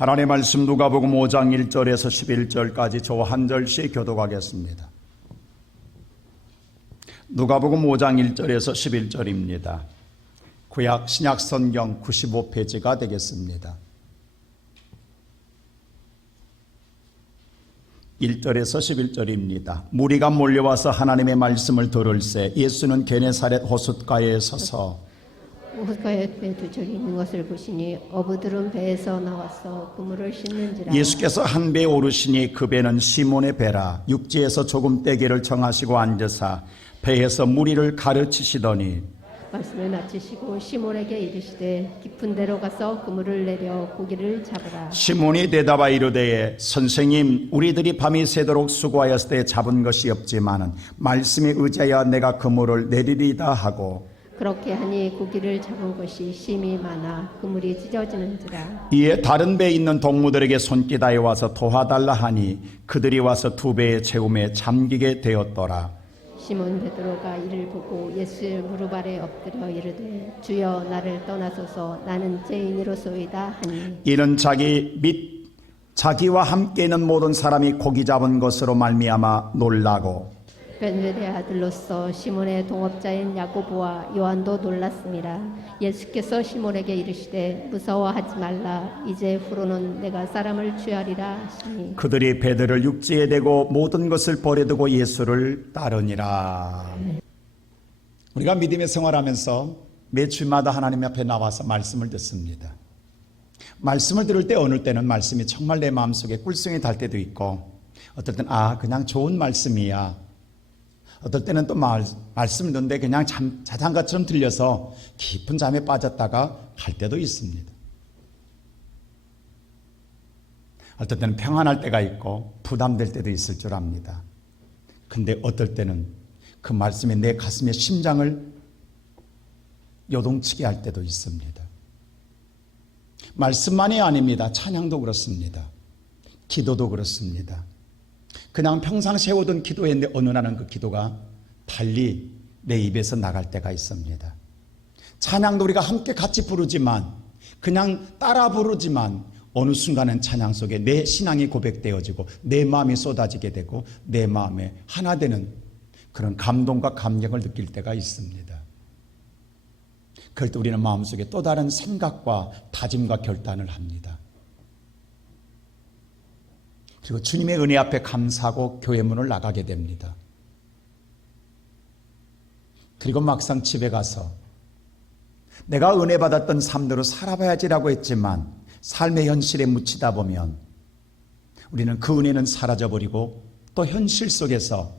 하나님의 말씀 누가복음 5장 1절에서 11절까지 저와 한 절씩 교독하겠습니다. 누가복음 5장 1절에서 11절입니다. 구약 신약 성경 95페이지가 되겠습니다. 1절에서 11절입니다. 무리가 몰려와서 하나님의 말씀을 들을새 예수는 게네사렛 호숫가에 서서 호숫가에 배 두 척이 있는 것을 보시니 어부들은 배에서 나와서 그물을 씻는지라. 예수께서 한 배에 오르시니 그 배는 시몬의 배라. 육지에서 조금 떼기를 정하시고 앉으사 배에서 무리를 가르치시더니 말씀을 마치시고 시몬에게 이르시되 깊은 데로 가서 그물을 내려 고기를 잡으라. 시몬이 대답하 이르되 선생님, 우리들이 밤이 새도록 수고하였을 때 잡은 것이 없지만은 말씀에 의지하여 내가 그물을 내리리다 하고, 그렇게 하니 고기를 잡은 것이 심히 많아 그물이 찢어지는지라. 이에 다른 배에 있는 동무들에게 손기다에 와서 도와달라 하니 그들이 와서 두 배의 채움에 잠기게 되었더라. 시몬 베드로가 이를 보고 예수의 무릎 아래 엎드려 이르되 주여 나를 떠나소서 나는 죄인이로소이다 하니, 이는 자기 및 자기와 함께 있는 모든 사람이 고기 잡은 것으로 말미암아 놀라고, 베드로의 아들로서 시몬의 동업자인 야고보와 요한도 놀랐습니다. 예수께서 시몬에게 이르시되 무서워하지 말라. 이제 후로는 내가 사람을 취하리라 하시니, 그들이 배들을 육지에 대고 모든 것을 버려두고 예수를 따르니라. 우리가 믿음의 생활하면서 매 주마다 하나님 앞에 나와서 말씀을 듣습니다. 말씀을 들을 때 어느 때는 말씀이 정말 내 마음속에 꿀성이 달 때도 있고, 어떨 때는 그냥 좋은 말씀이야, 어떨 때는 또 말씀을 듣는데 그냥 자장가처럼 들려서 깊은 잠에 빠졌다가 갈 때도 있습니다. 어떨 때는 평안할 때가 있고 부담될 때도 있을 줄 압니다. 근데 어떨 때는 그 말씀이 내 가슴의 심장을 요동치게 할 때도 있습니다. 말씀만이 아닙니다. 찬양도 그렇습니다. 기도도 그렇습니다. 그냥 평상시에 오던 기도했는데 어느 날은 그 기도가 달리 내 입에서 나갈 때가 있습니다. 찬양도 우리가 함께 같이 부르지만, 그냥 따라 부르지만 어느 순간은 찬양 속에 내 신앙이 고백되어지고 내 마음이 쏟아지게 되고 내 마음에 하나 되는 그런 감동과 감격을 느낄 때가 있습니다. 그럴 때 우리는 마음속에 또 다른 생각과 다짐과 결단을 합니다. 그리고 주님의 은혜 앞에 감사하고 교회 문을 나가게 됩니다. 그리고 막상 집에 가서 내가 은혜 받았던 삶대로 살아봐야지라고 했지만 삶의 현실에 묻히다 보면 우리는 그 은혜는 사라져버리고 또 현실 속에서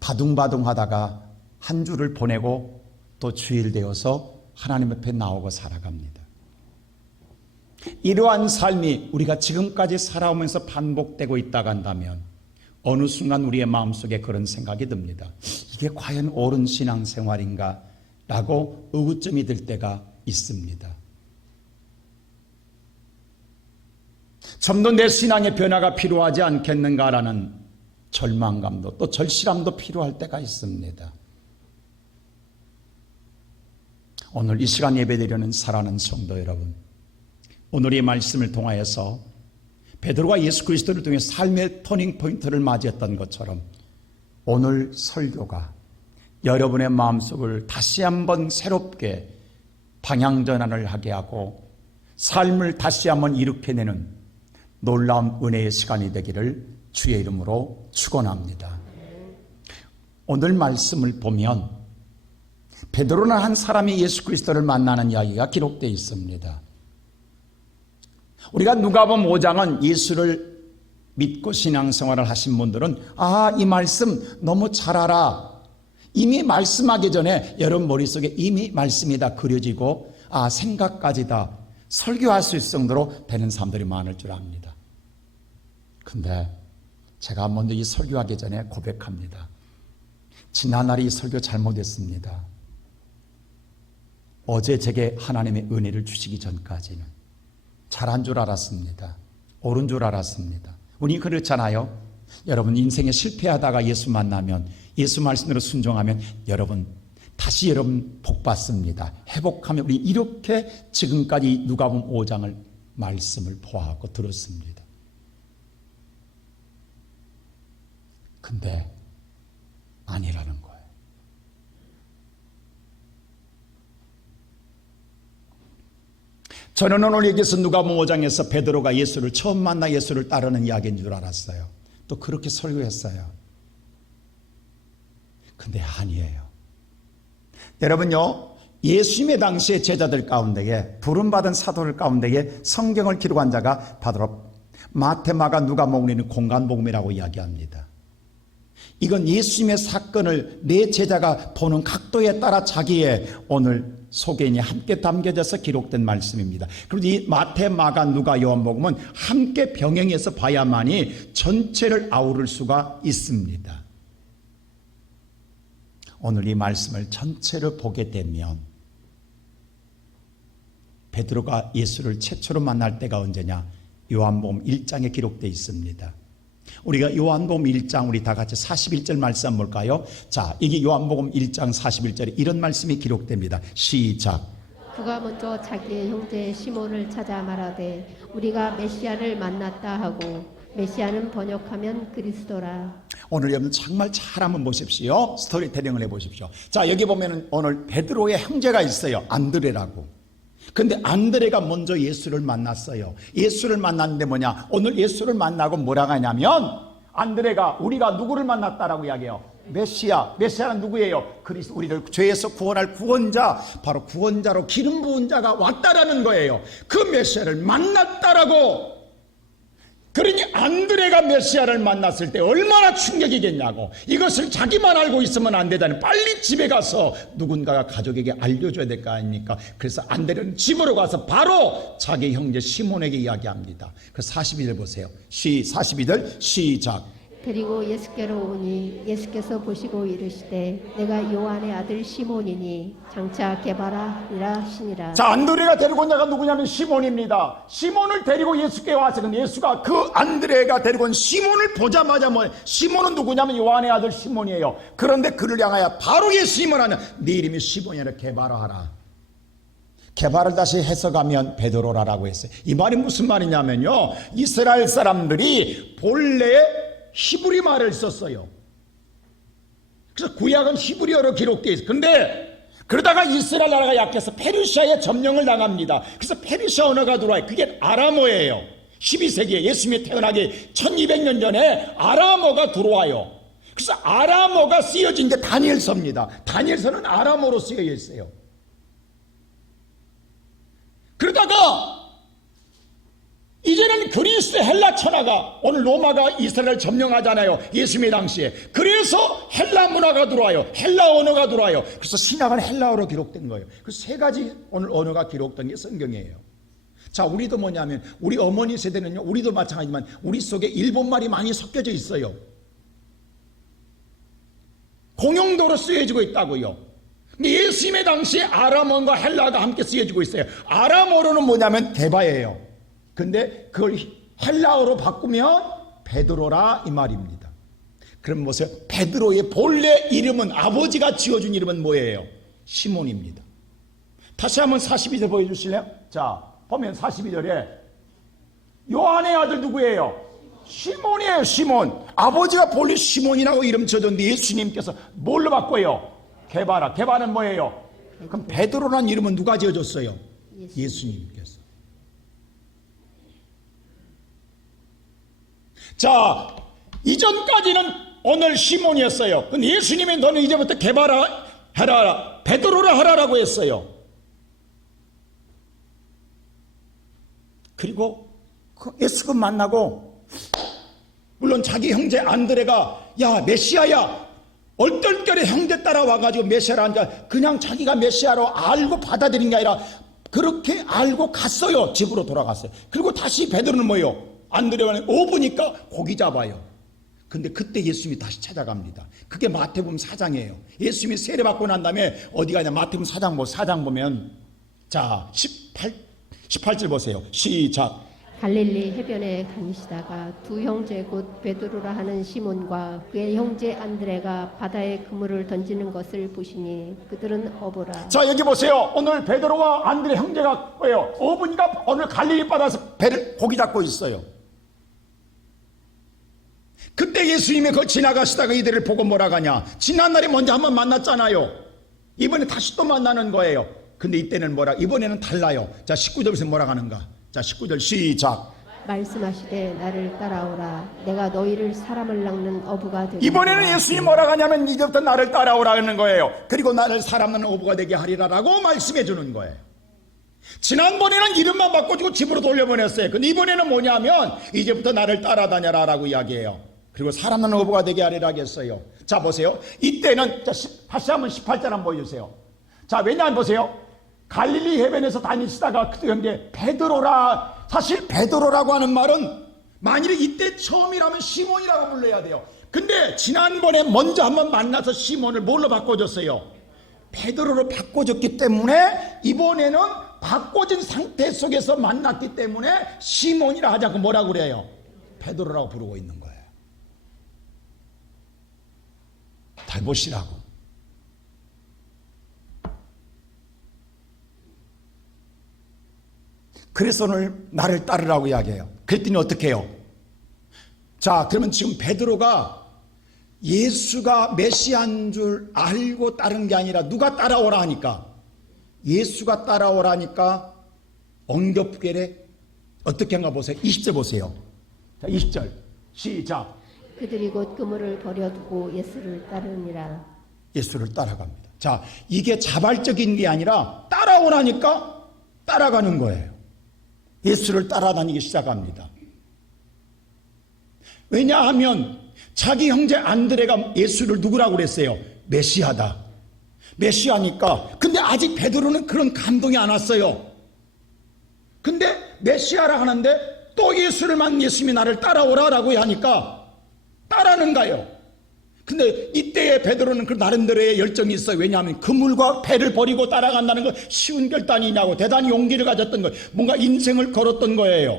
바둥바둥하다가 한 주를 보내고 또 주일 되어서 하나님 앞에 나오고 살아갑니다. 이러한 삶이 우리가 지금까지 살아오면서 반복되고 있다고 한다면 어느 순간 우리의 마음속에 그런 생각이 듭니다. 이게 과연 옳은 신앙생활인가? 라고 의구점이 들 때가 있습니다. 좀 더 내 신앙의 변화가 필요하지 않겠는가라는 절망감도 또 절실함도 필요할 때가 있습니다. 오늘 이 시간 예배드리는 사랑하는 성도 여러분, 오늘 이 말씀을 통하여서 베드로가 예수 그리스도를 통해 삶의 터닝포인트를 맞이했던 것처럼 오늘 설교가 여러분의 마음속을 다시 한번 새롭게 방향전환을 하게 하고 삶을 다시 한번 일으켜내는 놀라운 은혜의 시간이 되기를 주의 이름으로 축원합니다. 오늘 말씀을 보면 베드로는 한 사람이 예수 그리스도를 만나는 이야기가 기록되어 있습니다. 우리가 누가복음 5장은 예수를 믿고 신앙생활을 하신 분들은 이 말씀 너무 잘 알아. 이미 말씀하기 전에 여러분 머릿속에 이미 말씀이 다 그려지고 생각까지 다 설교할 수 있을 정도로 되는 사람들이 많을 줄 압니다. 근데 제가 먼저 이 설교하기 전에 고백합니다. 지난날에 이 설교 잘못했습니다. 어제 제게 하나님의 은혜를 주시기 전까지는 잘한 줄 알았습니다. 옳은 줄 알았습니다. 우리 그렇잖아요. 여러분 인생에 실패하다가 예수 만나면, 예수 말씀대로 순종하면 여러분 다시 여러분 복 받습니다. 회복하면 우리 이렇게 지금까지 누가복음 5장을 말씀을 보아하고 들었습니다. 근데 아니라는 거예요. 저는 오늘 여기서 누가복음 5장에서 베드로가 예수를 처음 만나 예수를 따르는 이야기인 줄 알았어요. 또 그렇게 설교했어요. 근데 아니에요. 여러분요, 예수님의 당시의 제자들 가운데에 부름받은 사도들 가운데에 성경을 기록한 자가 바로 마태, 마가, 누가복음은 공간복음이라고 이야기합니다. 이건 예수님의 사건을 내 제자가 보는 각도에 따라 자기의 오늘 소견이 함께 담겨져서 기록된 말씀입니다. 그리고 이 마태, 마가, 누가, 요한복음은 함께 병행해서 봐야만이 전체를 아우를 수가 있습니다. 오늘 이 말씀을 전체를 보게 되면 베드로가 예수를 최초로 만날 때가 언제냐? 요한복음 1장에 기록되어 있습니다. 우리가 요한복음 1장 우리 다 같이 41절 말씀 한번 볼까요? 자, 이게 요한복음 1장 41절에 이런 말씀이 기록됩니다. 시작. 그가 먼저 자기의 형제 시몬을 찾아 말하되 우리가 메시아를 만났다 하고, 메시아는 번역하면 그리스도라. 오늘 여러분 정말 잘 한번 보십시오. 스토리텔링을 해보십시오. 자, 여기 보면은 오늘 베드로의 형제가 있어요. 안드레라고. 근데 안드레가 먼저 예수를 만났어요. 예수를 만났는데 뭐냐? 오늘 예수를 만나고 뭐라고 하냐면 안드레가 우리가 누구를 만났다라고 이야기해요. 메시아. 메시아는 누구예요? 그리스도. 우리를 죄에서 구원할 구원자, 바로 구원자로 기름 부은 자가 왔다라는 거예요. 그 메시아를 만났다라고. 그러니 안드레가 메시아를 만났을 때 얼마나 충격이겠냐고. 이것을 자기만 알고 있으면 안 되다니 빨리 집에 가서 누군가가 가족에게 알려줘야 될 거 아닙니까? 그래서 안드레는 집으로 가서 바로 자기 형제 시몬에게 이야기합니다. 그 42절 보세요. 42절 시작. 데리고 예수께로 오니 예수께서 보시고 이르시되 내가 요한의 아들 시몬이니 장차 게바라니라 하시니라. 자, 안드레가 데리고 온 자가 누구냐면 시몬입니다. 시몬을 데리고 예수께 와서 예수가 그 안드레가 데리고 온 시몬을 보자마자 뭐 시몬은 누구냐면 요한의 아들 시몬이에요. 그런데 그를 향하여 바로 예수님을 하는 네 이름이 시몬이라 게바라하라. 게바를 다시 해석하면 베드로라라고 했어요. 이 말이 무슨 말이냐면요, 이스라엘 사람들이 본래 히브리 말을 썼어요. 그래서 구약은 히브리어로 기록되어 있어요. 그런데 그러다가 이스라엘 나라가 약해서 페르시아에 점령을 당합니다. 그래서 페르시아 언어가 들어와요. 그게 아람어예요. 12세기에 예수님이 태어나기 1200년 전에 아람어가 들어와요. 그래서 아람어가 쓰여진 게 다니엘서입니다. 다니엘서는 아람어로 쓰여 있어요. 그러다가 이제는 그리스 헬라 천하가, 오늘 로마가 이스라엘을 점령하잖아요. 예수님의 당시에. 그래서 헬라 문화가 들어와요. 헬라 언어가 들어와요. 그래서 신약은 헬라어로 기록된 거예요. 그 세 가지 오늘 언어가 기록된 게 성경이에요. 자, 우리도 뭐냐면 우리 어머니 세대는요, 우리도 마찬가지지만 우리 속에 일본말이 많이 섞여져 있어요. 공용도로 쓰여지고 있다고요. 근데 예수님의 당시에 아람어과 헬라가 함께 쓰여지고 있어요. 아람어로는 뭐냐면 게바예요. 근데 그걸 헬라어로 바꾸면 베드로라 이 말입니다. 그럼 보세요. 베드로의 본래 이름은, 아버지가 지어준 이름은 뭐예요? 시몬입니다. 다시 한번 42절 보여주실래요? 자, 보면 42절에 요한의 아들 누구예요? 시몬이에요. 시몬. 아버지가 본래 시몬이라고 이름 지어줬는데 예수님께서 뭘로 바꿔요? 게바라. 게바는 뭐예요? 그럼 베드로라는 이름은 누가 지어줬어요? 예수님께서. 자, 이전까지는 오늘 시몬이었어요. 근데 예수님이 너는 이제부터 게바라 하라, 베드로라 하라라고 했어요. 그리고 예수를 만나고, 물론 자기 형제 안드레가 야 메시아야, 얼떨결에 형제 따라와가지고 메시아라 하니까 그냥 자기가 메시아로 알고 받아들인 게 아니라 그렇게 알고 갔어요. 집으로 돌아갔어요. 그리고 다시 베드로는 뭐예요? 안드레와는 오부니까 고기 잡아요. 근데 그때 예수님이 다시 찾아갑니다. 그게 마태복음 4장이에요. 예수님이 세례받고 난 다음에 어디 가냐? 마태복음 4장 보면 자 18절 보세요. 시작. 갈릴리 해변에 다니시다가 두 형제 곧 베드로라 하는 시몬과 그의 형제 안드레가 바다에 그물을 던지는 것을 보시니 그들은 어부라. 자, 여기 보세요. 오늘 베드로와 안드레 형제가 뭐예요? 어머니가 오늘 갈릴리 바다에서 배를 고기 잡고 있어요. 그때 예수님이 그걸 지나가시다가 이들을 보고 뭐라 하냐? 지난날에 먼저 한번 만났잖아요. 이번에 다시 또 만나는 거예요. 근데 이때는 뭐라? 이번에는 달라요. 자, 19절에서 뭐라 하는가? 자, 19절 시작. 말씀하시되 나를 따라오라. 내가 너희를 사람을 낚는 어부가 되리라. 이번에는 예수님이 뭐라 하냐면 이제부터 나를 따라오라는 거예요. 그리고 나를 사람 낚는 어부가 되게 하리라라고 말씀해 주는 거예요. 지난번에는 이름만 바꿔주고 집으로 돌려보냈어요. 근데 이번에는 뭐냐면 이제부터 나를 따라다녀라라고 이야기해요. 그리고 사람 낚는 어부가 되게 하리라 했어요. 자, 보세요. 이때는 다시 한번 18절 한번 보여주세요. 자, 왜냐하면 보세요. 갈릴리 해변에서 다니시다가 그 형제 베드로라. 사실 베드로라고 하는 말은 만일에 이때 처음이라면 시몬이라고 불러야 돼요. 근데 지난번에 먼저 한번 만나서 시몬을 뭘로 바꿔줬어요? 베드로로 바꿔줬기 때문에 이번에는 바꿔진 상태 속에서 만났기 때문에 시몬이라 하지 않고 뭐라고 그래요? 베드로라고 부르고 있는 거예요. 잘 보시라고. 그래서 오늘 나를 따르라고 이야기해요. 그랬더니 어떻게 해요? 자, 그러면 지금 베드로가 예수가 메시아인 줄 알고 따른 게 아니라 누가 따라오라 하니까, 예수가 따라오라 하니까 엉겹게 어떻게 한가 보세요. 20절 보세요. 자, 20절 시작. 그들이 곧 그물을 버려두고 예수를 따르니라. 예수를 따라갑니다. 자, 이게 자발적인 게 아니라 따라오라니까 따라가는 거예요. 예수를 따라다니기 시작합니다. 왜냐하면 자기 형제 안드레가 예수를 누구라고 그랬어요? 메시아다. 메시아니까. 근데 아직 베드로는 그런 감동이 안 왔어요. 근데 메시아라 하는데 또 예수를 만난 예수님이 나를 따라오라라고 하니까 따라는가요? 근데 이때의 베드로는 그 나름대로의 열정이 있어요. 왜냐하면 그물과 배를 버리고 따라간다는 건 쉬운 결단이냐고 대단히 용기를 가졌던 거예요. 뭔가 인생을 걸었던 거예요.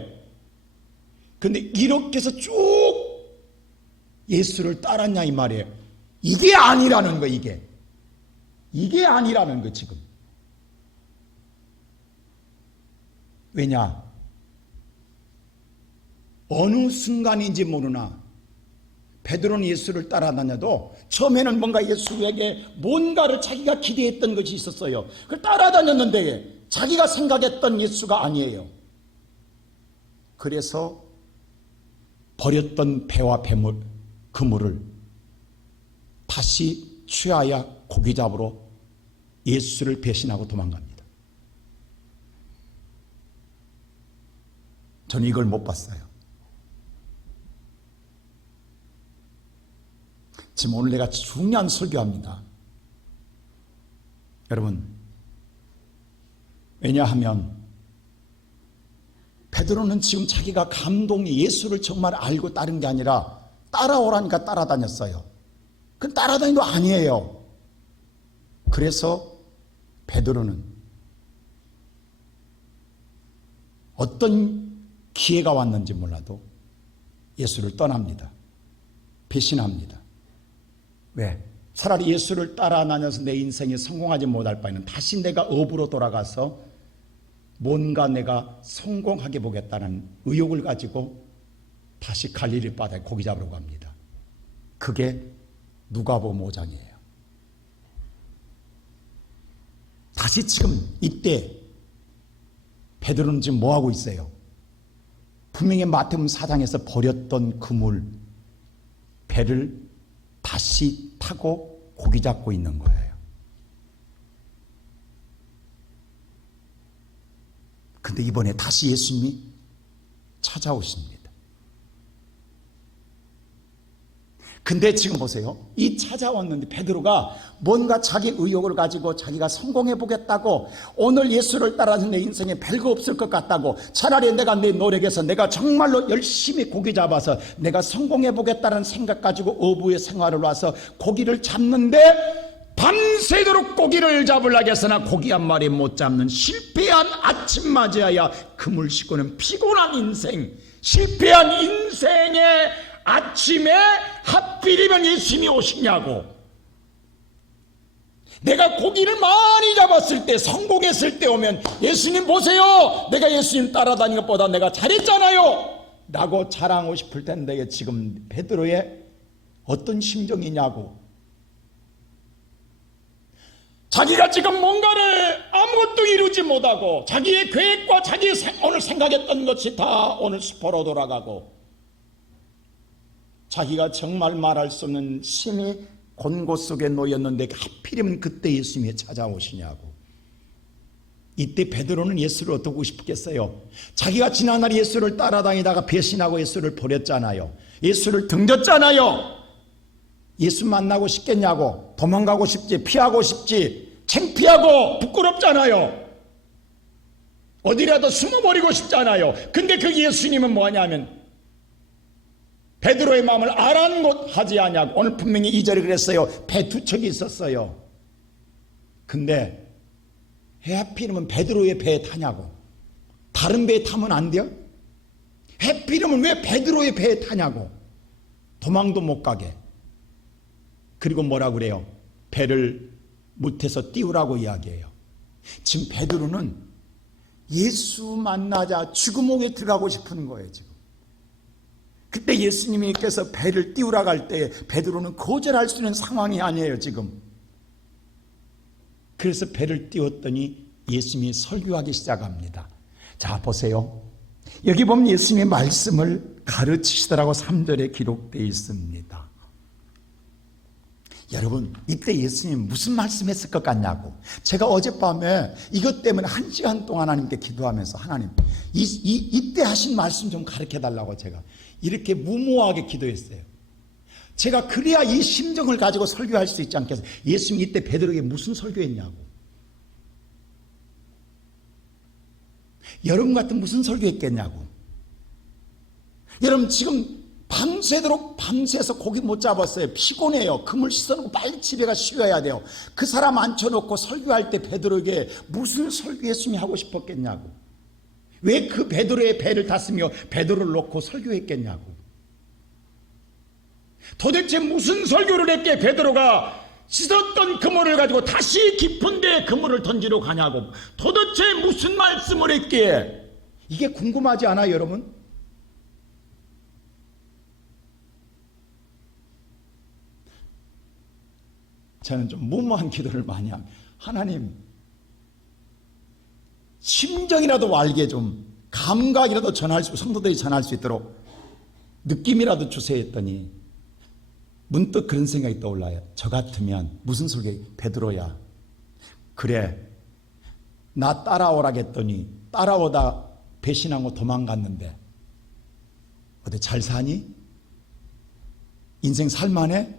근데 이렇게 해서 쭉 예수를 따랐냐 이 말이에요. 이게 아니라는 거예요. 이게 아니라는 거 지금. 왜냐? 어느 순간인지 모르나 베드로는 예수를 따라다녀도 처음에는 뭔가 예수에게 뭔가를 자기가 기대했던 것이 있었어요. 그걸 따라다녔는데 자기가 생각했던 예수가 아니에요. 그래서 버렸던 배와 그물을 다시 취하여 고기 잡으러 예수를 배신하고 도망갑니다. 저는 이걸 못 봤어요. 지금 오늘 내가 중요한 설교합니다. 여러분, 왜냐하면 베드로는 지금 자기가 감동이 예수를 정말 알고 따른 게 아니라 따라오라니까 따라다녔어요. 그건 따라다니도 아니에요. 그래서 베드로는 어떤 기회가 왔는지 몰라도 예수를 떠납니다. 배신합니다. 왜? 차라리 예수를 따라 다녀서 내 인생에 성공하지 못할 바에는 다시 내가 업으로 돌아가서 뭔가 내가 성공하게 보겠다는 의욕을 가지고 다시 갈릴리 바다에 고기 잡으러 갑니다. 그게 누가복음 5장이에요. 다시 지금 이때 베드로는 지금 뭐하고 있어요? 분명히 마태복음 4장에서 버렸던 그물 배를 다시 타고 고기 잡고 있는 거예요. 근데 이번에 다시 예수님이 찾아오십니다. 근데 지금 보세요. 이 찾아왔는데 베드로가 뭔가 자기 의욕을 가지고 자기가 성공해 보겠다고, 오늘 예수를 따라서 내 인생에 별거 없을 것 같다고, 차라리 내가 내 노력해서 내가 정말로 열심히 고기 잡아서 내가 성공해 보겠다는 생각 가지고 어부의 생활을 와서 고기를 잡는데 밤새도록 고기를 잡으려고 했으나 고기 한 마리 못 잡는 실패한 아침 맞이하여 그물 씻고는 피곤한 인생, 실패한 인생의 아침에 하필이면 예수님이 오시냐고. 내가 고기를 많이 잡았을 때, 성공했을 때 오면 예수님 보세요, 내가 예수님 따라다니는 것보다 내가 잘했잖아요 라고 자랑하고 싶을 텐데, 지금 베드로의 어떤 심정이냐고. 자기가 지금 뭔가를 아무것도 이루지 못하고 자기의 계획과 자기의 오늘 생각했던 것이 다 오늘 수포로 돌아가고, 자기가 정말 말할 수 없는 심히 곤고 속에 놓였는데 하필이면 그때 예수님이 찾아오시냐고. 이때 베드로는 예수를 어떻게 하고 싶겠어요? 자기가 지난날 예수를 따라다니다가 배신하고 예수를 버렸잖아요. 예수를 등졌잖아요. 예수 만나고 싶겠냐고. 도망가고 싶지, 피하고 싶지, 창피하고 부끄럽잖아요. 어디라도 숨어버리고 싶잖아요. 근데 그 예수님은 뭐냐면 베드로의 마음을 아랑곳하지 아니하고, 오늘 분명히 2절에 그랬어요. 배 두 척이 있었어요. 근데 하필이면 베드로의 배에 타냐고. 다른 배에 타면 안 돼요? 하필이면 왜 베드로의 배에 타냐고. 도망도 못 가게. 그리고 뭐라고 그래요? 배를 못해서 띄우라고 이야기해요. 지금 베드로는 예수 만나자 죽음옥에 들어가고 싶은 거예요. 지금 그때 예수님께서 배를 띄우라 갈 때 베드로는 거절할 수 있는 상황이 아니에요. 지금 그래서 배를 띄웠더니 예수님이 설교하기 시작합니다. 자 보세요, 여기 보면 예수님의 말씀을 가르치시더라고 3절에 기록되어 있습니다. 여러분, 이때 예수님 무슨 말씀했을 것 같냐고. 제가 어젯밤에 이것 때문에 1시간 동안 하나님께 기도하면서, 하나님 이때 하신 말씀 좀 가르쳐달라고 제가 이렇게 무모하게 기도했어요. 제가 그래야 이 심정을 가지고 설교할 수 있지 않겠어요? 예수님 이때 베드로에게 무슨 설교했냐고. 여러분 같은 무슨 설교했겠냐고. 여러분 지금 밤새도록 밤새서 고기 못 잡았어요. 피곤해요. 그물 씻어놓고 빨리 집에 가 쉬어야 돼요. 그 사람 앉혀놓고 설교할 때 베드로에게 무슨 설교했으면 하고 싶었겠냐고. 왜 그 베드로의 배를 탔으며 베드로를 놓고 설교했겠냐고. 도대체 무슨 설교를 했기에 베드로가 씻었던 그물을 가지고 다시 깊은 데에 그물을 던지러 가냐고. 도대체 무슨 말씀을 했기에. 이게 궁금하지 않아요, 여러분? 저는 좀 무모한 기도를 많이 합니다. 하나님, 심정이라도 알게 좀, 감각이라도 전할 수, 성도들이 전할 수 있도록 느낌이라도 주세요 했더니 문득 그런 생각이 떠올라요. 저 같으면 무슨 소리, 베드로야, 그래 나 따라오라 했더니 따라오다 배신하고 도망갔는데 어디 잘 사니? 인생 살만해?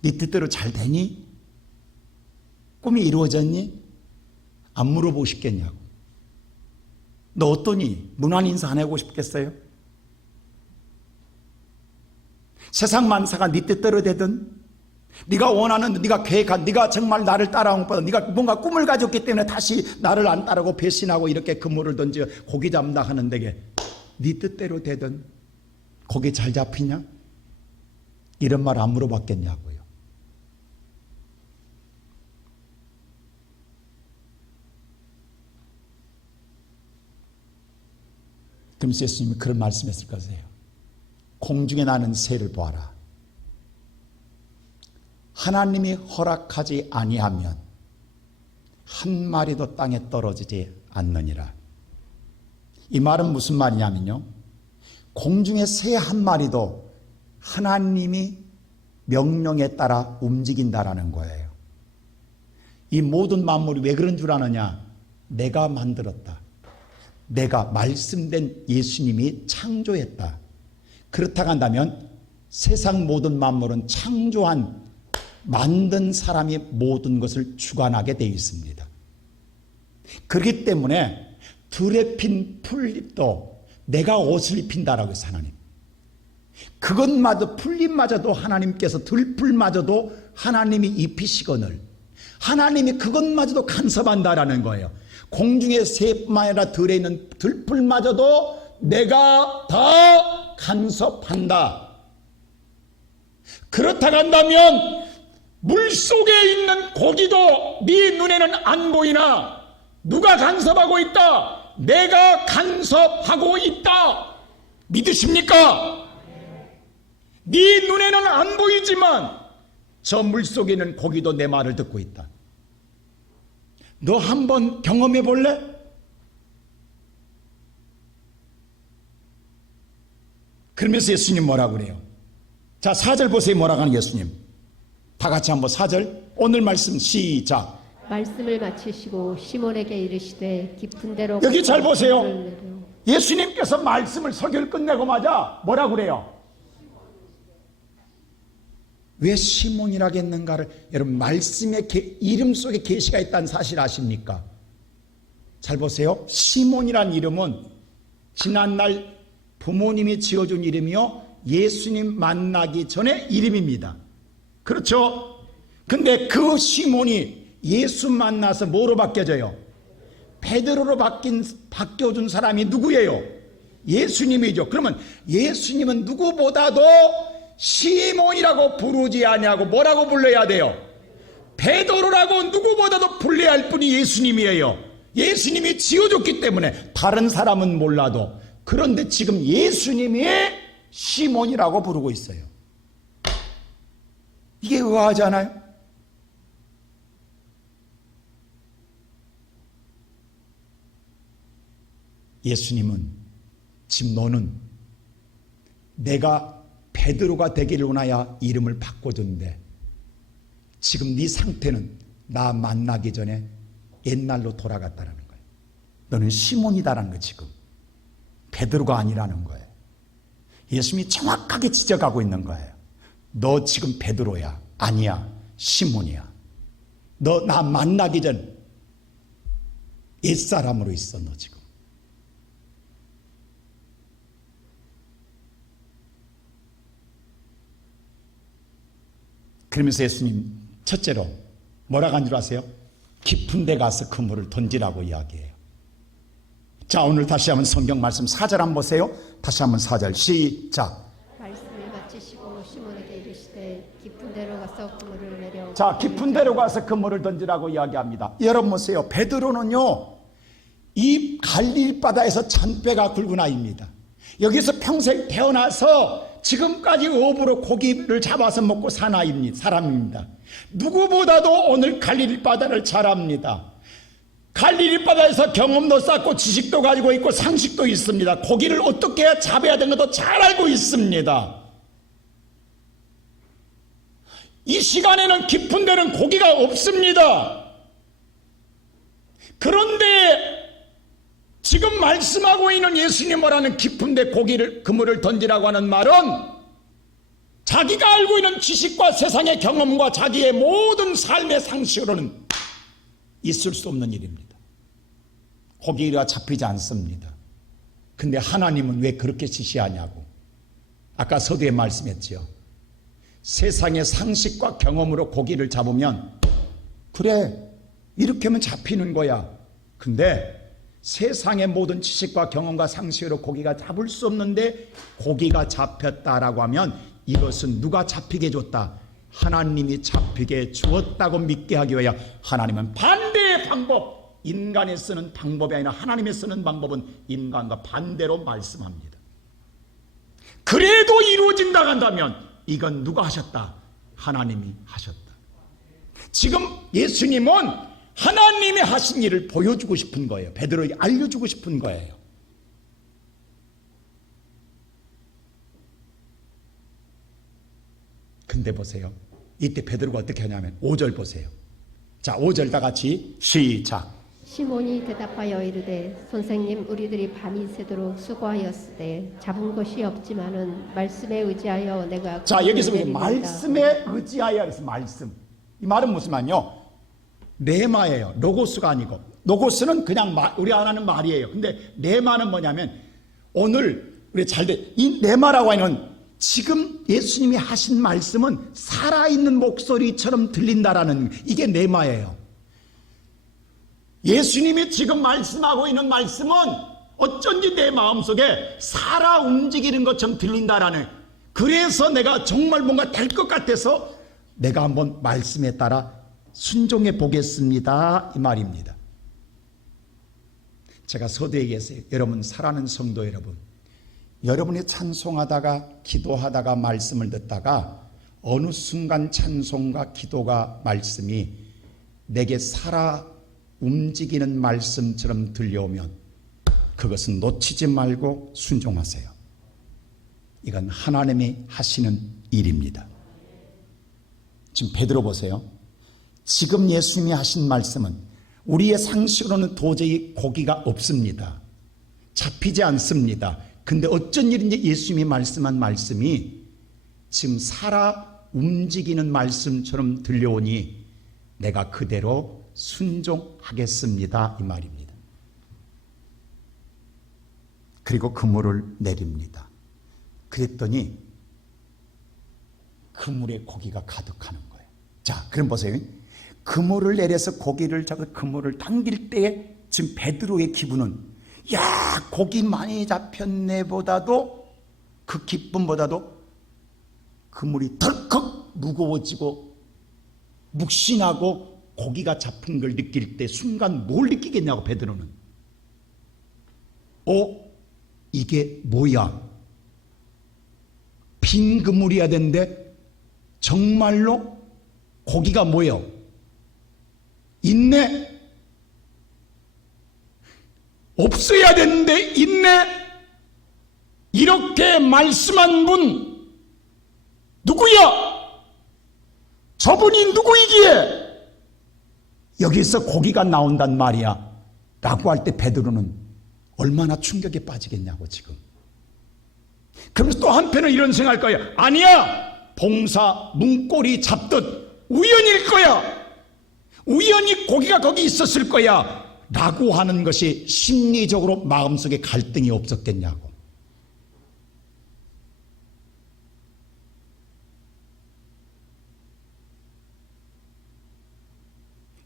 네 뜻대로 잘 되니? 꿈이 이루어졌니? 안 물어보고 싶겠냐고. 너 어떠니? 문안 인사 안 하고 싶겠어요? 세상 만사가 네 뜻대로 되든, 네가 원하는, 네가 계획한, 네가 정말 나를 따라온 것보다 네가 뭔가 꿈을 가졌기 때문에 다시 나를 안 따르고 배신하고 이렇게 그물을 던져 고기 잡는다 하는 데게 네 뜻대로 되든 고기 잘 잡히냐? 이런 말 안 물어봤겠냐고요. 그럼 예수님이 그런 말씀했을 거세요. 공중에 나는 새를 보아라. 하나님이 허락하지 아니하면 한 마리도 땅에 떨어지지 않느니라. 이 말은 무슨 말이냐면요, 공중에 새 한 마리도 하나님이 명령에 따라 움직인다라는 거예요. 이 모든 만물이 왜 그런 줄 아느냐? 내가 만들었다. 내가 말씀된 예수님이 창조했다. 그렇다고 한다면 세상 모든 만물은 창조한, 만든 사람이 모든 것을 주관하게 되어 있습니다. 그렇기 때문에 들에 핀 풀잎도 내가 옷을 입힌다라고 해서 하나님, 그것마저 풀잎마저도 하나님께서, 들풀마저도 하나님이 입히시거늘 하나님이 그것마저도 간섭한다라는 거예요. 공중의 새뿐만 아니라 들에 있는 들풀마저도 내가 다 간섭한다. 그렇다고 한다면 물속에 있는 고기도 네 눈에는 안 보이나 누가 간섭하고 있다? 내가 간섭하고 있다. 믿으십니까? 네 눈에는 안 보이지만 저 물속에 있는 고기도 내 말을 듣고 있다. 너 한번 경험해 볼래? 그러면서 예수님 뭐라고 그래요? 자, 4절 보세요. 뭐라고 하는 예수님. 다 같이 한번 4절 오늘 말씀 시작. 말씀을 마치시고 시몬에게 이르시되 깊은 데로 여기 잘 가서 보세요. 그물을 내려. 예수님께서 말씀을 설교를 끝내고 마자 뭐라고 그래요? 왜 시몬이라고 했는가를 여러분 말씀의 이름 속에 계시가 있다는 사실 아십니까? 잘 보세요. 시몬이란 이름은 지난날 부모님이 지어준 이름이요 예수님 만나기 전에 이름입니다. 그렇죠? 근데 그 시몬이 예수 만나서 뭐로 바뀌어져요? 베드로로 바뀌어준 사람이 누구예요? 예수님이죠. 그러면 예수님은 누구보다도 시몬이라고 부르지 아니하고 뭐라고 불러야 돼요? 베드로라고 누구보다도 불러야 할 분이 예수님이에요. 예수님이 지어줬기 때문에 다른 사람은 몰라도. 그런데 지금 예수님이 시몬이라고 부르고 있어요. 이게 의아하지 않아요? 예수님은 지금 너는 내가 베드로가 되기를 원하여 이름을 바꿔줬는데 지금 네 상태는 나 만나기 전에 옛날로 돌아갔다는 거예요. 너는 시몬이다라는 거 지금 베드로가 아니라는 거예요. 예수님이 정확하게 지적하고 있는 거예요. 너 지금 베드로야. 아니야. 시몬이야. 너 나 만나기 전 옛사람으로 있어. 너 지금. 그러면서 예수님 첫째로 뭐라고 한 줄 아세요? 깊은 데 가서 그물을 던지라고 이야기해요. 자, 오늘 다시 한번 성경 말씀 4절 한번 보세요. 다시 한번 4절 시작. 말씀을 마치시고 시몬에게 이르시되 깊은 데로 가서 그물을 내려. 자, 깊은 데로 가서 그물을 던지라고 이야기합니다. 여러분 보세요. 베드로는요 이 갈릴리 바다에서 잔뼈가 굵은 아이입니다. 여기서 평생 태어나서 지금까지 업으로 고기를 잡아서 먹고 산 사람입니다. 누구보다도 오늘 갈릴리 바다를 잘 압니다. 갈릴리 바다에서 경험도 쌓고 지식도 가지고 있고 상식도 있습니다. 고기를 어떻게 잡아야 되는 것도 잘 알고 있습니다. 이 시간에는 깊은 데는 고기가 없습니다. 그런데 지금 말씀하고 있는 예수님이라는 깊은 데 그물을 던지라고 하는 말은 자기가 알고 있는 지식과 세상의 경험과 자기의 모든 삶의 상식으로는 있을 수 없는 일입니다. 고기가 잡히지 않습니다. 근데 하나님은 왜 그렇게 지시하냐고. 아까 서두에 말씀했죠. 세상의 상식과 경험으로 고기를 잡으면 그래 이렇게 하면 잡히는 거야. 근데 세상의 모든 지식과 경험과 상식으로 고기가 잡을 수 없는데 고기가 잡혔다라고 하면 이것은 누가 잡히게 줬다? 하나님이 잡히게 주었다고 믿게 하기 위하여 하나님은 반대의 방법, 인간이 쓰는 방법이 아니라 하나님이 쓰는 방법은 인간과 반대로 말씀합니다. 그래도 이루어진다 한다면 이건 누가 하셨다? 하나님이 하셨다. 지금 예수님은 하나님이 하신 일을 보여주고 싶은 거예요. 베드로에게 알려주고 싶은 거예요. 근데 보세요. 이때 베드로가 어떻게 하냐면 5절 보세요. 자, 5절 다 같이 시작. 시몬이 대답하여 이르되 선생님 우리들이 밤이 새도록 수고하였으되 잡은 것이 없지만은 말씀에 의지하여 내가. 자, 여기서 말씀에 의지하여 그래서 말씀. 이 말은 무슨 말이요? 레마예요. 로고스가 아니고. 로고스는 그냥 우리 안 하는 말이에요. 근데 레마는 뭐냐면 오늘 우리 이 레마라고 하는 지금 예수님이 하신 말씀은 살아있는 목소리처럼 들린다라는, 이게 뇌마예요. 예수님이 지금 말씀하고 있는 말씀은 어쩐지 내 마음속에 살아 움직이는 것처럼 들린다라는, 그래서 내가 정말 뭔가 될 것 같아서 내가 한번 말씀에 따라 순종해 보겠습니다, 이 말입니다. 제가 서두에 계세요. 여러분, 사랑하는 성도 여러분, 여러분이 찬송하다가 기도하다가 말씀을 듣다가 어느 순간 찬송과 기도가 말씀이 내게 살아 움직이는 말씀처럼 들려오면 그것은 놓치지 말고 순종하세요. 이건 하나님이 하시는 일입니다. 지금 베드로 보세요. 지금 예수님이 하신 말씀은 우리의 상식으로는 도저히 고기가 없습니다. 잡히지 않습니다. 근데 어쩐 일인지 예수님이 말씀한 말씀이 지금 살아 움직이는 말씀처럼 들려오니 내가 그대로 순종하겠습니다, 이 말입니다. 그리고 그물을 내립니다. 그랬더니 그물에 고기가 가득하는 거예요. 자, 그럼 보세요. 그물을 내려서 고기를 잡아 그물을 당길 때에 지금 베드로의 기분은, 야, 고기 많이 잡혔네 보다도, 그 기쁨보다도 그물이 덜컥 무거워지고 묵신하고 고기가 잡힌 걸 느낄 때 순간 뭘 느끼겠냐고, 베드로는. 이게 뭐야? 빈 그물이야 되는데 정말로 고기가 뭐예요? 있네? 없어야 되는데 있네? 이렇게 말씀한 분 누구야? 저분이 누구이기에 여기서 고기가 나온단 말이야 라고 할 때 베드로는 얼마나 충격에 빠지겠냐고 지금. 그러면서 또 한편은 이런 생각할 거야. 아니야, 봉사 문고리 잡듯 우연일 거야, 우연히 고기가 거기 있었을 거야 라고 하는 것이 심리적으로 마음속에 갈등이 없었겠냐고.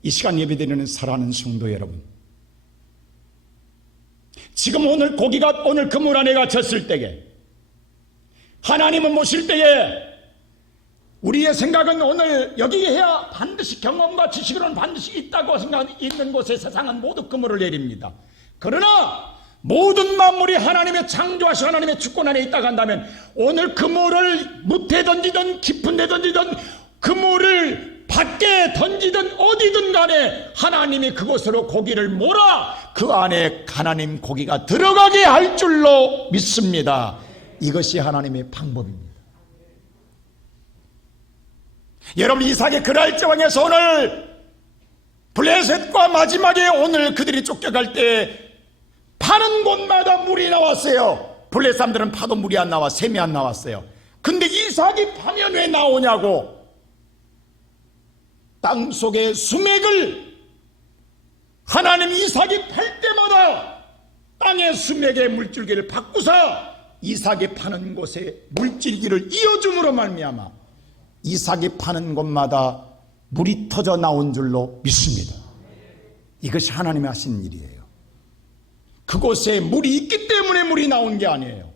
이 시간 예배드리는 사랑하는 성도 여러분, 지금 오늘 고기가 오늘 그물 안에 갇혔을 때에 하나님을 모실 때에 우리의 생각은 오늘 여기 해야 반드시 경험과 지식으로는 반드시 있다고 생각하는 있는 곳에 세상은 모두 그물을 내립니다. 그러나 모든 만물이 하나님의 창조하신 하나님의 주권 안에 있다고 한다면 오늘 그물을 무태 던지든 깊은 데 던지든 그물을 밖에 던지든 어디든 간에 하나님이 그곳으로 고기를 몰아 그 안에 하나님 고기가 들어가게 할 줄로 믿습니다. 이것이 하나님의 방법입니다. 여러분, 이삭의 그랄저왕에서 오늘 블레셋과 마지막에 오늘 그들이 쫓겨갈 때 파는 곳마다 물이 나왔어요. 블레셋 사람들은 파도 물이 안 나와, 샘이 안 나왔어요. 근데 이삭이 파면 왜 나오냐고. 땅속의 수맥을 하나님 이삭이 팔 때마다 땅의 수맥의 물줄기를 바꾸사 이삭이 파는 곳에 물줄기를 이어줌으로 말미암아 이삭이 파는 곳마다 물이 터져 나온 줄로 믿습니다. 이것이 하나님이 하신 일이에요. 그곳에 물이 있기 때문에 물이 나온 게 아니에요.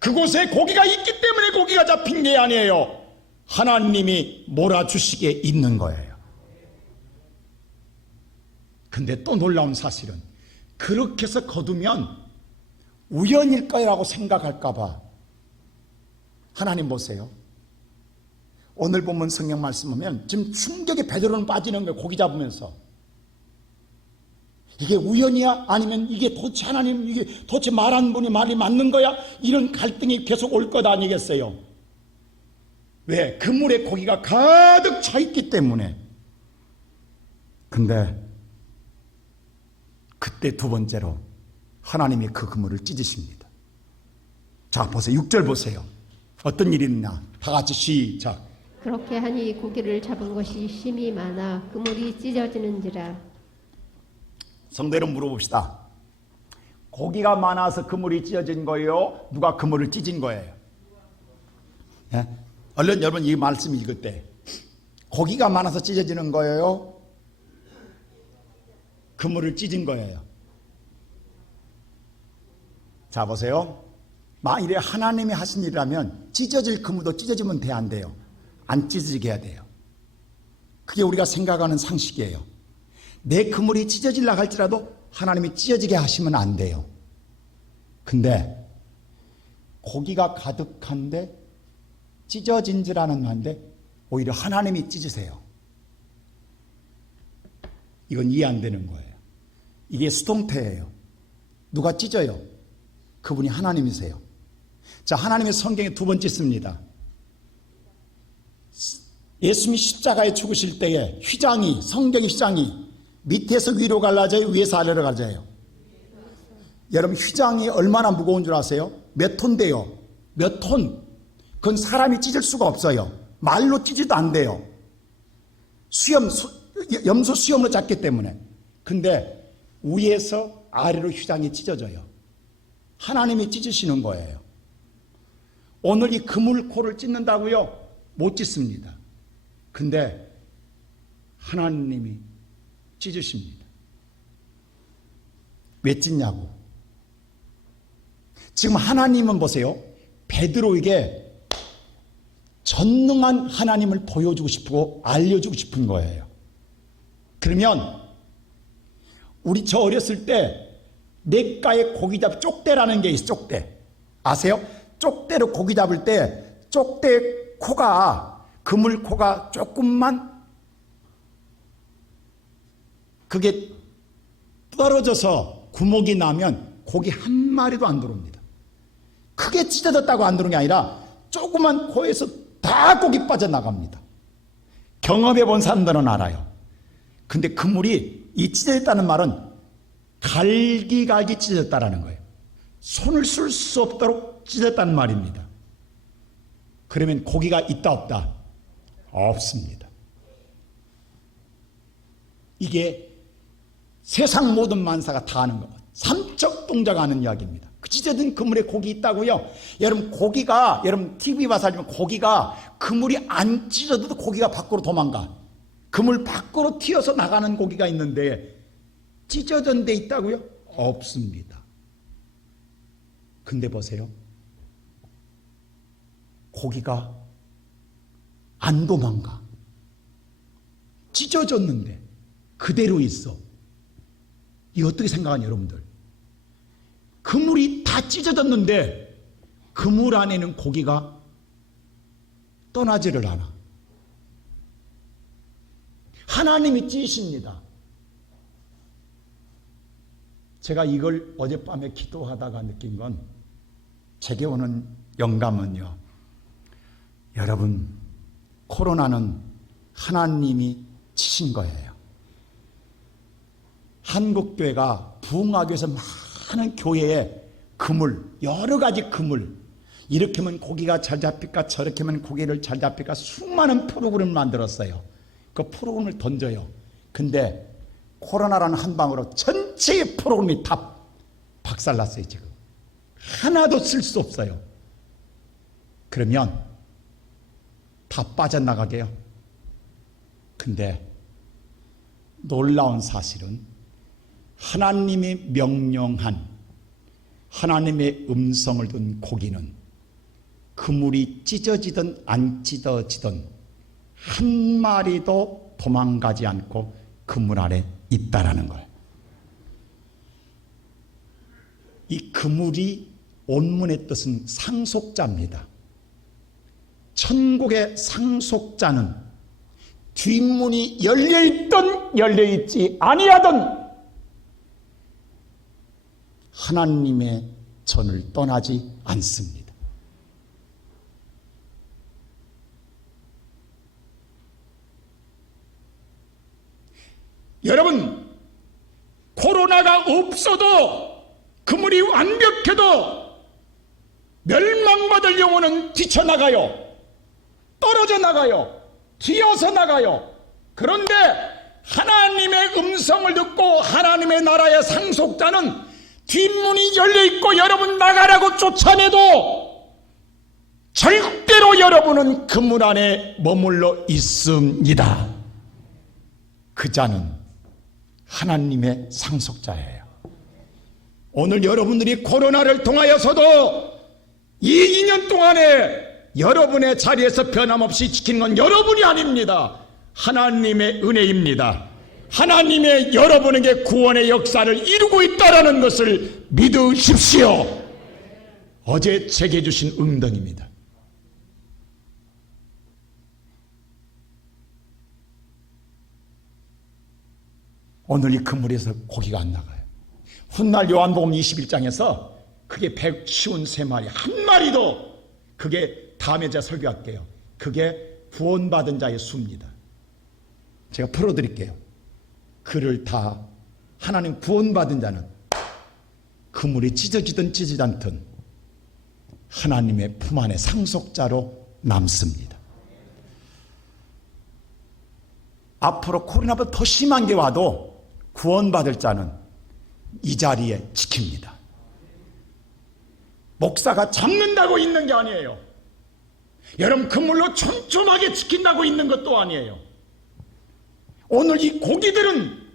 그곳에 고기가 있기 때문에 고기가 잡힌 게 아니에요. 하나님이 몰아주시기에 있는 거예요. 근데 또 놀라운 사실은 그렇게 해서 거두면 우연일 거라고 생각할까 봐. 하나님 보세요. 오늘 본문 성경 말씀 보면 지금 충격에 베드로는 빠지는 거예요. 고기 잡으면서. 이게 우연이야? 아니면 이게 도대체 하나님, 이게 도대체 말한 분이 말이 맞는 거야? 이런 갈등이 계속 올 것 아니겠어요? 왜? 그물에 고기가 가득 차 있기 때문에. 근데 그때 두 번째로 하나님이 그 그물을 찢으십니다. 자, 보세요. 6절 보세요. 어떤 일이 있나? 다 같이 시작. 그렇게 하니 고기를 잡은 것이 심이 많아 그물이 찢어지는지라. 성도 여러분, 물어봅시다. 고기가 많아서 그물이 찢어진 거예요? 누가 그물을 찢은 거예요? 예? 얼른 여러분 이 말씀 읽을 때 고기가 많아서 찢어지는 거예요? 그물을 찢은 거예요? 자 보세요. 만일에 하나님이 하신 일이라면 찢어질 그물도 찢어지면 돼, 안 돼요? 안 찢어지게 해야 돼요. 그게 우리가 생각하는 상식이에요. 내 그물이 찢어지려고 할지라도 하나님이 찢어지게 하시면 안 돼요. 근데 고기가 가득한데 찢어진 줄 아는 건데 오히려 하나님이 찢으세요. 이건 이해 안 되는 거예요. 이게 수동태예요. 누가 찢어요? 그분이 하나님이세요. 자, 하나님의 성경에 두 번째 씁니다. 예수님이 십자가에 죽으실 때에 휘장이, 성경의 휘장이 밑에서 위로 갈라져요? 위에서 아래로 갈라져요? 여러분 휘장이 얼마나 무거운 줄 아세요? 몇 톤대요? 몇 톤? 그건 사람이 찢을 수가 없어요. 말로 찢어도 안 돼요. 염소 수염으로 짰기 때문에. 근데 위에서 아래로 휘장이 찢어져요. 하나님이 찢으시는 거예요. 오늘 이 그물코를 찢는다고요? 못 찢습니다. 근데 하나님이 찢으십니다. 왜 찢냐고. 지금 하나님은 보세요. 베드로에게 전능한 하나님을 보여주고 싶고 알려주고 싶은 거예요. 그러면 우리 저 어렸을 때 냇가에 고기 잡 쪽대라는 게 있어. 쪽대 아세요? 쪽대로 고기 잡을 때 쪽대 코가 그물 코가 조금만 그게 떨어져서 구멍이 나면 고기 한 마리도 안 들어옵니다. 크게 찢어졌다고 안 들어오는 게 아니라 조그만 코에서 다 고기 빠져나갑니다. 경험해 본 사람들은 알아요. 근데 그물이 이 찢어졌다는 말은 갈기갈기 찢어졌다는 거예요. 손을 쓸 수 없도록 찢었다는 말입니다. 그러면 고기가 있다 없다? 없습니다. 이게 세상 모든 만사가 다 하는 것, 삼척 동자가 하는 이야기입니다. 그 찢어진 그물에 고기 있다고요? 여러분 고기가, 여러분 TV 봐서 알지만 고기가 그물이 안 찢어져도 고기가 밖으로 도망가. 그물 밖으로 튀어서 나가는 고기가 있는데 찢어진 데 있다고요? 없습니다. 근데 보세요. 고기가 안 도망가. 찢어졌는데 그대로 있어. 이 어떻게 생각하냐 여러분들? 그물이 다 찢어졌는데 그물 안에는 고기가 떠나지를 않아. 하나님이 찢으십니다. 제가 이걸 어젯밤에 기도하다가 느낀 건 제게 오는 영감은요. 여러분 코로나는 하나님이 치신 거예요. 한국교회가 부흥하기 위해서 많은 교회에 그물, 여러 가지 그물, 이렇게 하면 고기가 잘 잡힐까 저렇게 하면 고기를 잘 잡힐까 수많은 프로그램을 만들었어요. 그 프로그램을 던져요. 근데 코로나라는 한 방으로 전체의 프로그램이 다 박살났어요. 지금 하나도 쓸 수 없어요. 그러면 다 빠져나가게요. 근데 놀라운 사실은 하나님이 명령한 하나님의 음성을 둔 고기는 그물이 찢어지든 안 찢어지든 한 마리도 도망가지 않고 그물 아래 있다라는 거예요. 이 그물이 원문의 뜻은 상속자입니다. 천국의 상속자는 뒷문이 열려있든 열려있지 아니하든 하나님의 전을 떠나지 않습니다. 여러분 코로나가 없어도 그물이 완벽해도 멸망받을 영혼은 뛰쳐나가요. 떨어져 나가요. 튀어서 나가요. 그런데 하나님의 음성을 듣고 하나님의 나라의 상속자는 뒷문이 열려있고 여러분 나가라고 쫓아내도 절대로 여러분은 그물 안에 머물러 있습니다. 그 자는 하나님의 상속자예요. 오늘 여러분들이 코로나를 통하여서도 이 2년 동안에 여러분의 자리에서 변함없이 지키는 건 여러분이 아닙니다. 하나님의 은혜입니다. 하나님의 여러분에게 구원의 역사를 이루고 있다는 것을 믿으십시오. 어제 제게 주신 응답입니다. 오늘 이 그물에서 고기가 안 나가요. 훗날 요한복음 21장에서 그게 153마리, 한 마리도, 그게 다음에 제가 설교할게요. 그게 구원받은 자의 수입니다. 제가 풀어드릴게요. 그를 다 하나님 구원받은 자는 그물이 찢어지든 찢어지지 않든 하나님의 품 안에 상속자로 남습니다. 앞으로 코로나보다 더 심한 게 와도 구원받을 자는 이 자리에 지킵니다. 목사가 잡는다고 있는 게 아니에요. 여러분 그물로 촘촘하게 지킨다고 있는 것도 아니에요. 오늘 이 고기들은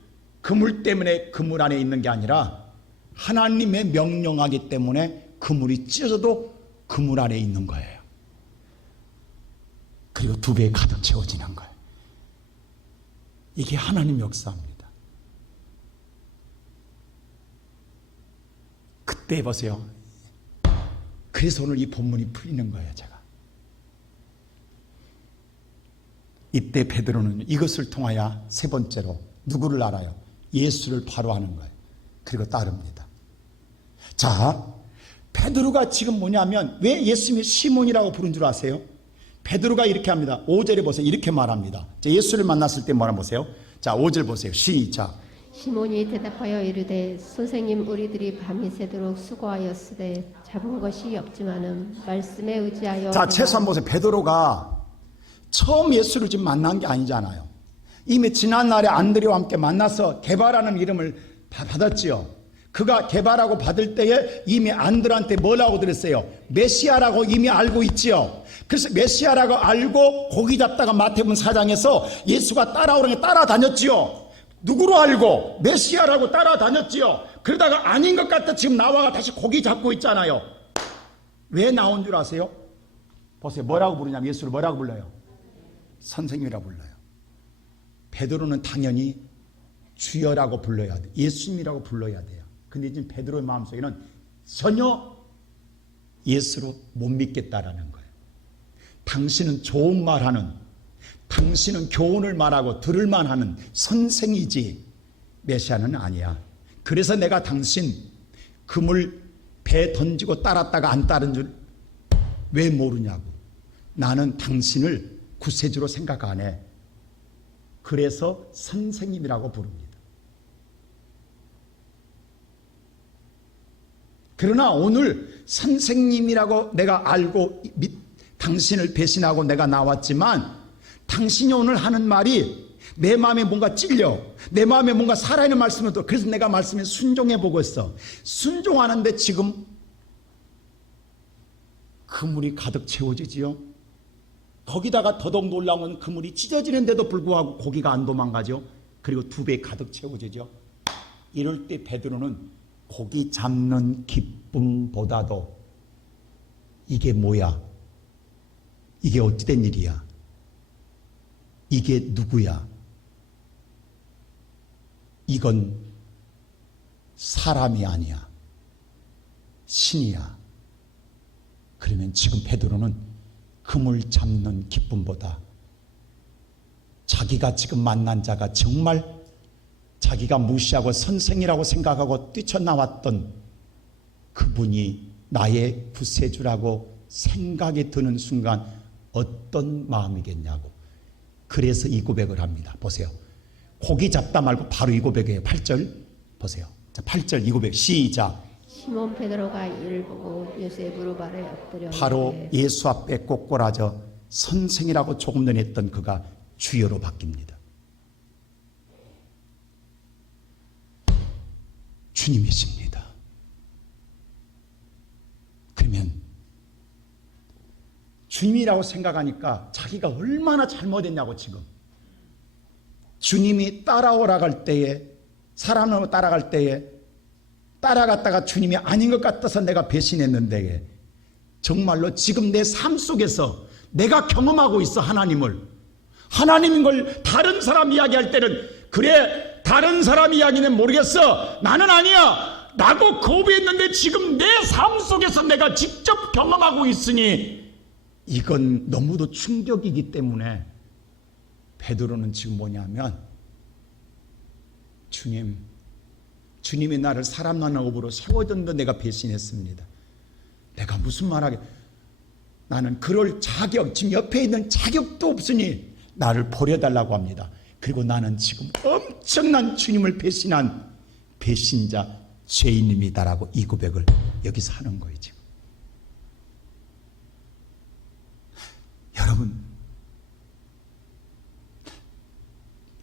그물 때문에 그물 안에 있는 게 아니라 하나님의 명령하기 때문에 그물이 찢어져도 그물 안에 있는 거예요. 그리고 2배 가득 채워지는 거예요. 이게 하나님 역사입니다. 그때 보세요. 그래서 오늘 이 본문이 풀리는 거예요. 제가 이때 베드로는 이것을 통하여 세 번째로 누구를 알아요? 예수를 바로 아는 거예요. 그리고 따릅니다. 자, 베드로가 지금 뭐냐면 왜 예수님이 시몬이라고 부른 줄 아세요? 베드로가 이렇게 합니다. 5절에 보세요. 이렇게 말합니다. 예수를 만났을 때 뭐라 보세요? 자, 5절 보세요. 시작. 시몬이 대답하여 이르되 선생님, 우리들이 밤이 새도록 수고하였으되 잡은 것이 없지만은 말씀에 의지하여. 자, 최소한 보세요. 베드로가 처음 예수를 지금 만난 게 아니잖아요. 이미 지난날에 안드레와 함께 만나서 게바라는 이름을 받았지요. 그가 게바라고 받을 때에 이미 안드레한테 뭐라고 들었어요? 메시아라고 이미 알고 있지요. 그래서 메시아라고 알고 고기 잡다가 마태복음 4장에서 예수가 따라오는 게 따라다녔지요. 누구로 알고? 메시아라고 따라다녔지요. 그러다가 아닌 것 같아 지금 나와 다시 고기 잡고 있잖아요. 왜 나온 줄 아세요? 보세요. 뭐라고 부르냐면 예수를 뭐라고 불러요? 선생님이라고 불러요. 베드로는 당연히 주여라고 불러야 돼. 예수님이라고 불러야 돼요. 근데 지금 베드로의 마음속에는 전혀 예수로 못 믿겠다라는 거예요. 당신은 좋은 말하는, 당신은 교훈을 말하고 들을만 하는 선생이지 메시아는 아니야. 그래서 내가 당신 그물 배 던지고 따랐다가 안 따른 줄 왜 모르냐고. 나는 당신을 구세주로 생각 안 해. 그래서 선생님이라고 부릅니다. 그러나 오늘 선생님이라고 내가 알고 당신을 배신하고 내가 나왔지만 당신이 오늘 하는 말이 내 마음에 뭔가 찔려, 내 마음에 뭔가 살아있는 말씀을 또, 그래서 내가 말씀에 순종해 보고 있어. 순종하는데 지금 그물이 가득 채워지지요. 거기다가 더더욱 놀라운 건 그물이 찢어지는데도 불구하고 고기가 안 도망가죠. 그리고 2배 가득 채워지죠. 이럴 때 베드로는 고기 잡는 기쁨보다도 이게 뭐야? 이게 어찌된 일이야? 이게 누구야? 이건 사람이 아니야. 신이야. 그러면 지금 베드로는 그물 잡는 기쁨보다 자기가 지금 만난 자가 정말 자기가 무시하고 선생이라고 생각하고 뛰쳐나왔던 그분이 나의 구세주라고 생각이 드는 순간 어떤 마음이겠냐고. 그래서 이 고백을 합니다. 보세요. 고기 잡다 말고 바로 이 고백이에요. 8절 보세요. 자, 8절 이 고백 시작. 시몬 베드로가 이를 보고 예수의 무릎 아래 엎드려 바로 예수 앞에 꼬꼬라져 선생이라고 조금 전에 했던 그가 주여로 바뀝니다. 주님이십니다. 그러면 주님이라고 생각하니까 자기가 얼마나 잘못했냐고. 지금 주님이 따라오라 할 때에, 사람으로 따라갈 때에 따라갔다가 주님이 아닌 것 같아서 내가 배신했는데, 정말로 지금 내 삶 속에서 내가 경험하고 있어. 하나님인 걸 다른 사람 이야기할 때는, 그래 다른 사람 이야기는 모르겠어, 나는 아니야 라고 거부했는데, 지금 내 삶 속에서 내가 직접 경험하고 있으니 이건 너무도 충격이기 때문에 베드로는 지금 뭐냐면, 주님이 나를 사람 만난 업으로 세워줬는데 내가 배신했습니다. 내가 무슨 말하게, 나는 그럴 자격, 지금 옆에 있는 자격도 없으니 나를 버려달라고 합니다. 그리고 나는 지금 엄청난 주님을 배신한 배신자, 죄인입니다라고 이 고백을 여기서 하는 거예요. 지금 여러분,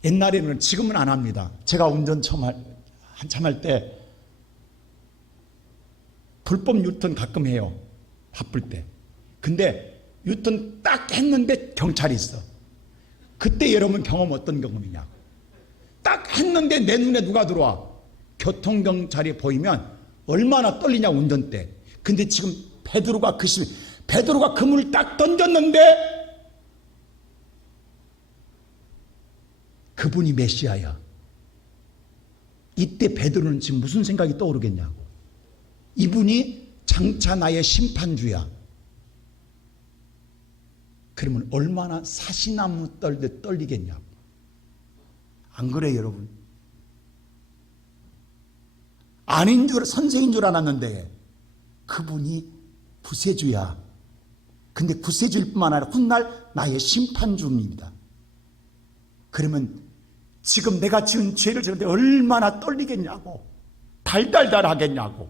옛날에는, 지금은 안 합니다. 제가 운전 한참 할 때 불법 유턴 가끔 해요. 바쁠 때. 근데 유턴 딱 했는데 경찰이 있어. 그때 여러분 경험 어떤 경험이냐? 딱 했는데 내 눈에 누가 들어와? 교통경찰이 보이면 얼마나 떨리냐, 운전대. 근데 지금 베드로가 그 문을 딱 던졌는데 그분이 메시아야. 이때 베드로는 지금 무슨 생각이 떠오르겠냐고. 이분이 장차 나의 심판주야. 그러면 얼마나 사시나무 떨듯 떨리겠냐고. 안 그래요, 여러분? 아닌 줄, 선생인 줄 알았는데 그분이 구세주야. 근데 구세주일 뿐만 아니라 훗날 나의 심판주입니다. 그러면 지금 내가 지은 죄를 지는데 얼마나 떨리겠냐고, 달달달 하겠냐고.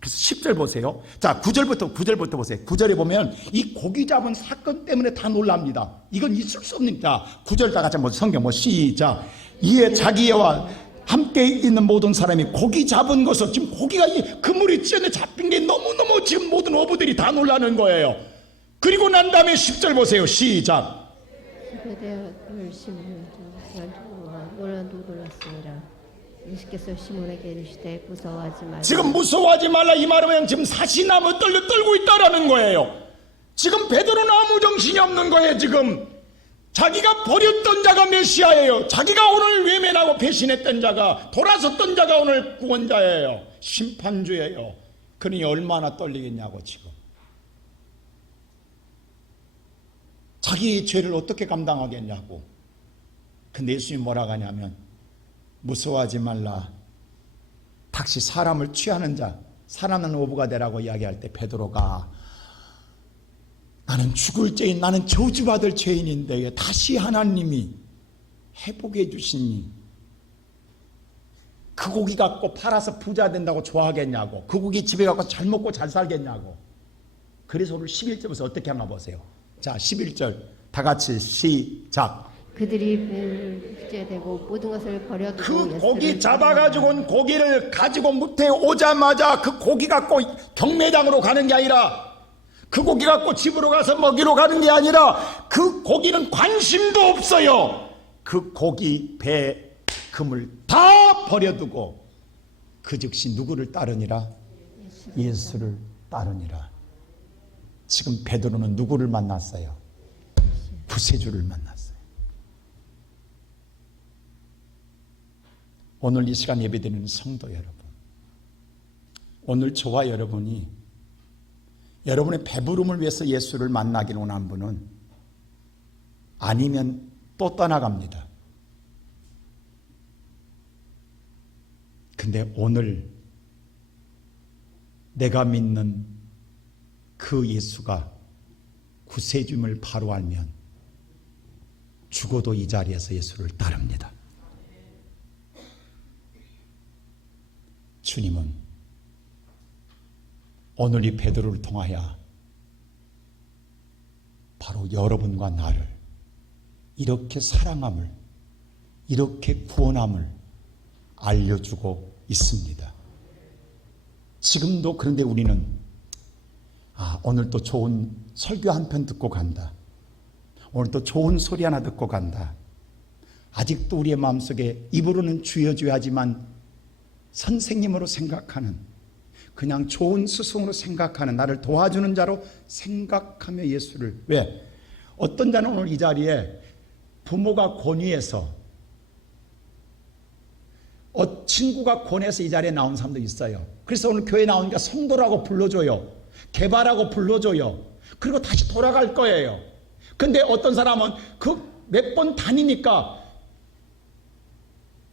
그래서 10절 보세요. 자, 9절부터 보세요. 9절에 보면 이 고기 잡은 사건 때문에 다 놀랍니다. 이건 있을 수 없는. 자, 9절 다 같이 한번 성경 시작. 이에 자기와 함께 있는 모든 사람이 고기 잡은 것을, 지금 고기가 그물이 찌어내 잡힌 게 너무너무 지금 모든 어부들이 다 놀라는 거예요. 그리고 난 다음에 10절 보세요. 시작. 놀랐습니다. 예수께서 시몬에게 이르시되 무서워하지 말라. 지금 무서워하지 말라 이 말은 지금 사시나무 떨고 있다라는 거예요. 지금 베드로는 아무 정신이 없는 거예요. 지금 자기가 버렸던 자가 메시아예요. 자기가 오늘 외면하고 배신했던 자가, 돌아섰던 자가 오늘 구원자예요. 심판주예요. 그러니 얼마나 떨리겠냐고. 지금 자기의 죄를 어떻게 감당하겠냐고. 근데 예수님이 뭐라고 하냐면, 무서워하지 말라. 다시 사람을 취하는 자, 사랑하는 어부가 되라고 이야기할 때 베드로가, 나는 죽을 죄인, 나는 저주받을 죄인인데 다시 하나님이 회복해 주시니 그 고기 갖고 팔아서 부자 된다고 좋아하겠냐고. 그 고기 집에 갖고 잘 먹고 잘 살겠냐고. 그래서 오늘 11절에서 어떻게 하나 보세요. 자, 11절 다 같이 시작. 그들이 부재되고 모든 것을 버려두고 그 고기 잡아가지고 온 고기를 가지고 무태에 오자마자 그 고기 갖고 경매장으로 가는 게 아니라, 그 고기 갖고 집으로 가서 먹이러 가는 게 아니라, 그 고기는 관심도 없어요. 그 고기, 배, 그물 다 버려두고 그 즉시 누구를 따르니라? 예수를 따르니라. 지금 베드로는 누구를 만났어요? 구세주를 만났어요. 오늘 이 시간 예배드리는 성도 여러분, 오늘 저와 여러분이 여러분의 배부름을 위해서 예수를 만나기로 한 분은, 아니면 또 떠나갑니다. 근데 오늘 내가 믿는 그 예수가 구세주임을 바로 알면 죽어도 이 자리에서 예수를 따릅니다. 주님은 오늘 이 베드로를 통하여 바로 여러분과 나를 이렇게 사랑함을, 이렇게 구원함을 알려주고 있습니다. 지금도. 그런데 우리는 오늘 또 좋은 설교 한 편 듣고 간다. 오늘 또 좋은 소리 하나 듣고 간다. 아직도 우리의 마음속에 입으로는 주여 주여 하지만 선생님으로 생각하는, 그냥 좋은 스승으로 생각하는, 나를 도와주는 자로 생각하며 예수를, 왜? 어떤 자는 오늘 이 자리에 부모가 권위해서, 친구가 권해서 이 자리에 나온 사람도 있어요. 그래서 오늘 교회 나오니까 성도라고 불러줘요. 개발하고 불러줘요. 그리고 다시 돌아갈 거예요. 근데 어떤 사람은 그 몇 번 다니니까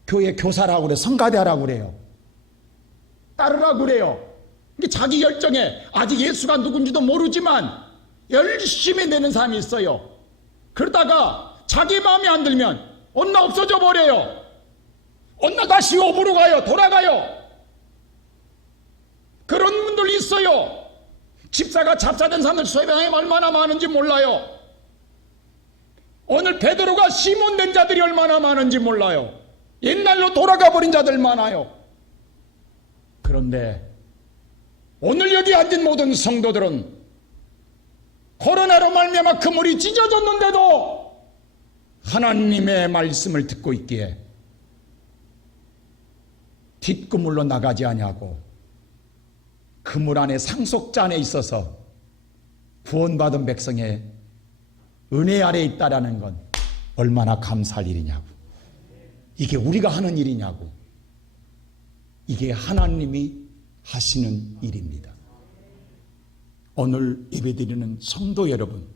교회 교사라고 그래, 성가대하라고 그래요. 따르라고 그래요. 이게 자기 열정에 아직 예수가 누군지도 모르지만 열심히 내는 사람이 있어요. 그러다가 자기 마음에 안 들면 어느 날 없어져 버려요. 어느 날 다시 업으로 가요. 돌아가요. 그런 분들 있어요. 집사가 잡사된 사람들 세상에 얼마나 많은지 몰라요. 오늘 베드로가 시몬 된 자들이 얼마나 많은지 몰라요. 옛날로 돌아가 버린 자들 많아요. 그런데 오늘 여기 앉은 모든 성도들은 코로나로 말미암아 그물이 찢어졌는데도 하나님의 말씀을 듣고 있기에 뒷그물로 나가지 아니하고 그물 안에 상속자 안에 있어서 구원받은 백성의 은혜 아래 있다라는 건 얼마나 감사할 일이냐고. 이게 우리가 하는 일이냐고. 이게 하나님이 하시는 일입니다. 오늘 예배드리는 성도 여러분,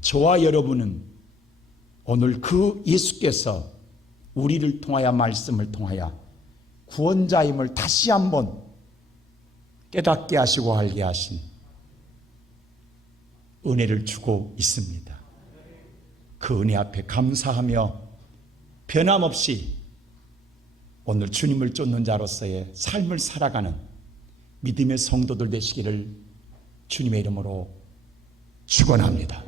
저와 여러분은 오늘 그 예수께서 우리를 통하여 말씀을 통하여 구원자임을 다시 한번 깨닫게 하시고 알게 하신 은혜를 주고 있습니다. 그 은혜 앞에 감사하며 변함없이 오늘 주님을 쫓는 자로서의 삶을 살아가는 믿음의 성도들 되시기를 주님의 이름으로 축원합니다.